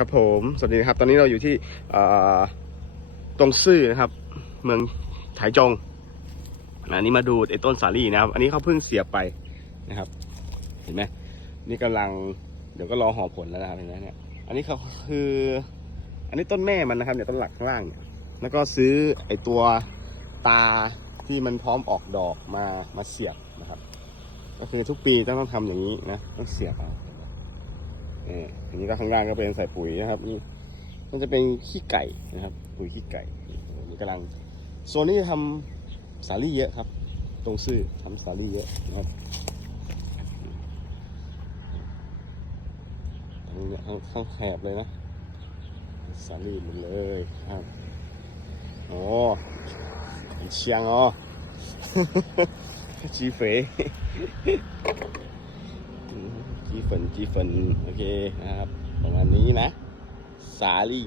ครับผมสวัสดีครับ ตอนนี้เราอยู่ที่ตรงซื่อนะครับ เมืองไถจงอันนี้มาดูไอ้ต้นสาลี่นะครับ อันนี้เขาเพิ่งเสียบไปนะครับ เห็นไหมนี่กำลังเดี๋ยวก็รอห่อผลแล้วนะครับเห็นไหมเนี่ยอันนี้เขาคือ อันนี้ต้นแม่มันนะครับเนี่ยต้นหลักข้างล่างเนี่ยแล้วก็ซื้อไอ้ตัวตาที่มันพร้อมออกดอกมามาเสียบนะครับ ก็คือทุกปีต้องต้องทำอย่างนี้นะต้องเสียบเอา นี่อันนี้ก็ข้างล่างก็เป็นใส่ปุ๋ยนะครับนี่มันจะเป็นขี้ไก่นะครับ ปุ๋ยขี้ไก่นี่กำลังโซนนี้จะทำสาลี่เยอะครับ ตรงซื่อทำสาลี่เยอะนะครับตรงนี้ข้างข้างแคบเลยนะสาลี่หมดเลยครับโอ้อีเชียงอ๋อจีเฟย จีฝนจีฝนโอเคนะครับ ประมาณนี้นะ สาลี่